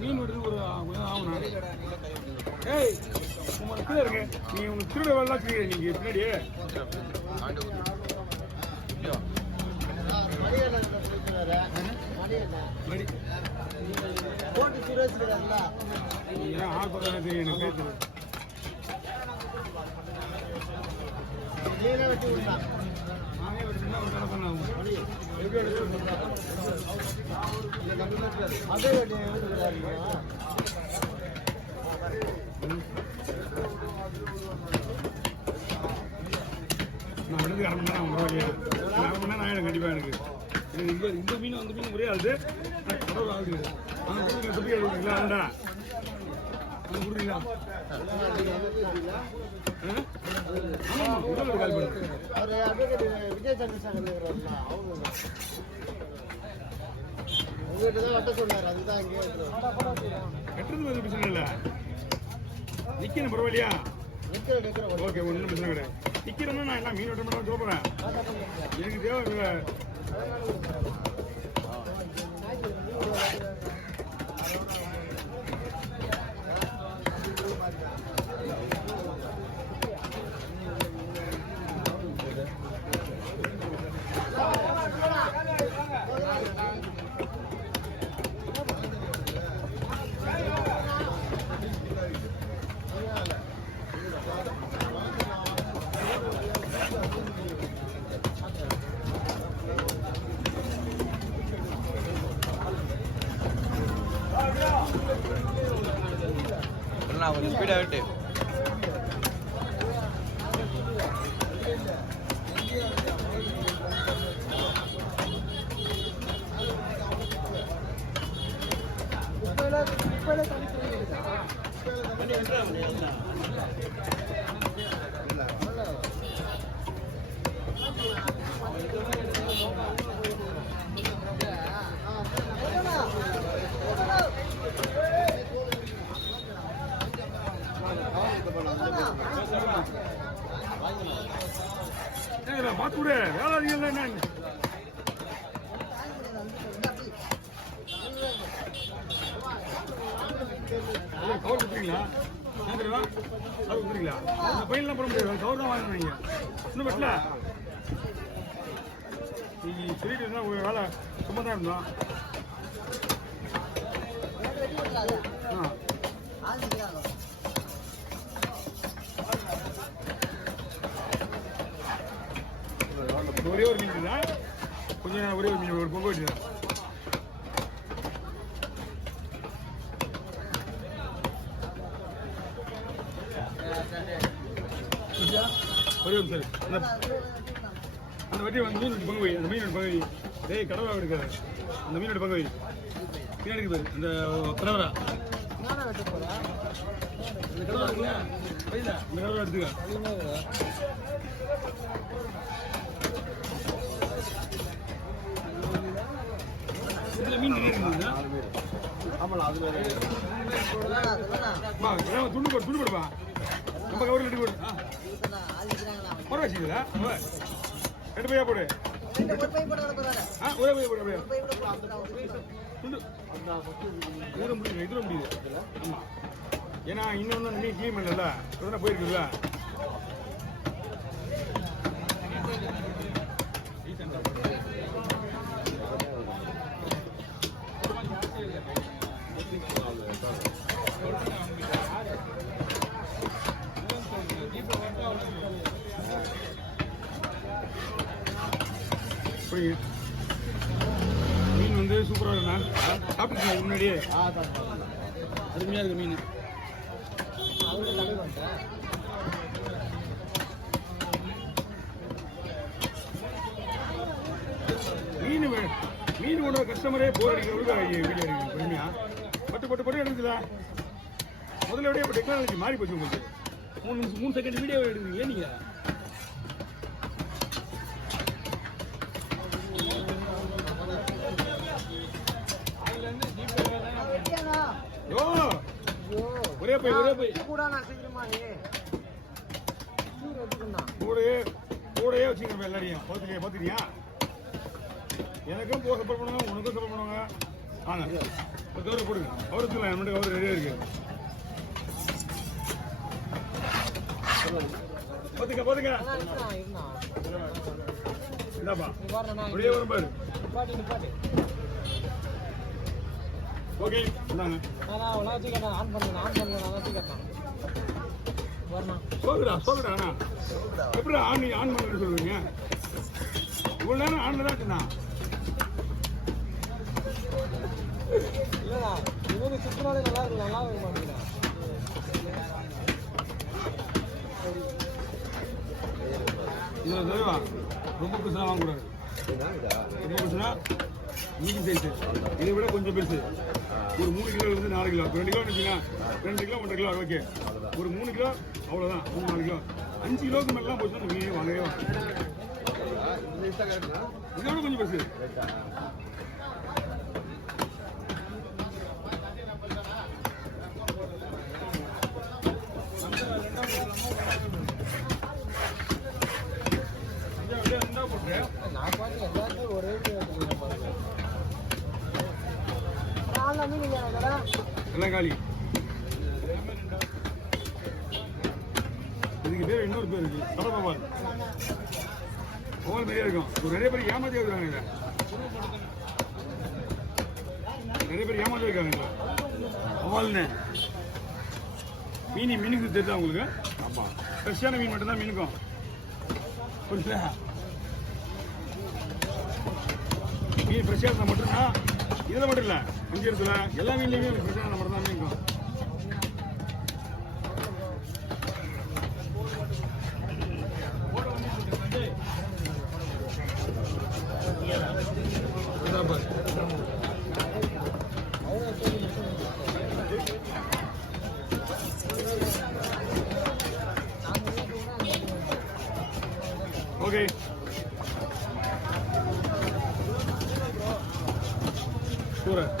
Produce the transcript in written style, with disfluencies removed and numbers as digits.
மீன் விடுறது ஒரு ஆகுனா ஏய் உங்களுக்கு கீழே இருங்க நீ உங்களுக்கு திருட வேலை கீழே நீங்க பின்னாடியே எனக்கு பேசுறது நான் வந்து அரை மணி நேரம் கண்டிப்பாக எனக்கு இந்த மீன் அந்த மீன் ஒரே ஆகுது கடவுள் ஆகுது தப்பி எழுதுங்களா ஆண்டா கொடுக்குறீங்களா விஜய் சந்திரசேகர் உங்ககிட்ட தான் வட்ட சொன்னார் அதுதான் இங்கே கட்டுறது பிரச்சனை இல்லை நிற்கணும் பரவாயில்லையா ஓகே ஒன்றும் பிரச்சனை கிடையாது நிற்கிறோம்னா நான் என்ன மீன் வெட்ட மட்டும் சொல்லுறேன் எனக்கு தேவை கொஞ்சம் ஸ்பீடாக விட்டு பார்த்து விடு வேலை அதிகம் என்ன கவர் கொடுத்துறீங்களா அது கொடுக்குறீங்களா அந்த பையன்லாம் போட முடியாது கவர் தான் வாங்கினீங்க இன்னும் வெட்டல நீங்க சொல்லிட்டு இருந்தா ஒரு வேலை சும்மா தான் இருந்தோம் ஒரே ஒரு மீன் தான் கொஞ்சம் நேரம் ஒரே ஒரு மீன் ஒரு பொங்க வச்சுதான் ஒரே ஒரு சார் அந்த வட்டி வந்து மீன் பங்கு வை அந்த மீனோட பங்கு வை டேய் கடவுளாக இருக்காது அந்த மீனோட பங்கு வை பின்னாடி பாரு அந்த கடவுரா அந்த கடவுளா இருக்குல்ல கையில் அந்த கடவுளா எடுத்துக்க மீன் துண்டு போடு துண்டு போடுப்பா நம்ம கவர் கட்டி போடு போட வச்சுங்களா ரெண்டு பையா போடு ஒரே பையா போடு துண்டு இதுல முடியுது இதுல முடியுது ஆமா ஏன்னா இன்னொன்று மீன் கிளீன் பண்ணல இப்பதான் போயிருக்குல்ல மீன் வந்து சூப்பராக இருக்குண்ணா சாப்பிட்டுருக்கேன் முன்னாடியே அருமையாக இருக்கு மீன் மீன் கொண்ட கஸ்டமரே போர் அடிக்கிறவங்க வீடியோ அடிக்கிறேன் பொறுமையா பட்டு பட்டு பட்டு எடுக்குதா முதல்ல விட இப்போ டெக்னாலஜி மாறி போச்சு உங்களுக்கு. 3 செகண்ட் வீடியோ எடுக்கிறீங்க நீங்க. யோ ஒரே போய் கூட நான் சீக்கிரமா நீ கூடயே வச்சுங்க எல்லாரையும். பார்த்துக்கியா எனக்கும் போக சப்போர்ட் பண்ணுவாங்க, உனக்கும் சப்போர்ட் பண்ணுவாங்க. வாங்க கவரை போடுங்க. கவரத்துல நம்மகிட்ட கவர் ரெடியாக இருக்கு. பார்த்துக்க இந்தாப்பா அப்படியே வரும் பாரு. ஓகே இந்தாங்க. சொல்லுடா அண்ணா. எப்படி ஆன் பண்ண சொல்லுவீங்க? இவ்வளோ நேரம் ஆன்ல தான் இருக்குண்ணா. இல்லடா இவங்க சுத்தினாலே நல்லா இருக்கு மாட்டீங்களா? இதில் தெளிவா ரொம்ப பெருசாக வாங்கக்கூடாது. ரொம்ப பெருசுனா மீடியம் சைஸு, இதை விட கொஞ்சம் பெருசு. ஒரு 3 கிலோலேருந்து 4 கிலோ. 2 கிலோ வச்சுங்க, 2 கிலோ 1.5 கிலோ ஓகே. ஒரு 3 கிலோ அவ்வளோதான். 3-4 கிலோ 5 கிலோவுக்கு மேலாம் போச்சுன்னா நீங்கள் வாங்கவே வாங்க. இதை விட கொஞ்சம் பெருசு. நான் பார்த்து எல்லாருமே ஒரே எல்லாம் காலி. இதுக்கு பேர் இன்னொரு பேர் இருக்கு, கடப்பவால். ஓவல் மாதிரியே இருக்கும். நிறைய பேர் ஏமாத்தி இருக்காங்க. இதை நிறைய பேர் ஏமாத்தி இருக்காங்க. ஓவல்னு மீனுக்கு தெரியுதா உங்களுக்கு? ஆமாம், ஃப்ரெஷ்ஷான மீன் மட்டும்தான் மீனுக்கும். புரியுதா? மீன் ஃப்ரெஷ்ஷாக இருந்தால் மட்டும்தான். இதில் மட்டும் இல்லை, இங்கே இருக்குல்ல எல்லா மீன்லையுமே ஃப்ரெஷ்ஷான மட்டும் தான் மீனுக்கும். ஓகே சூரத்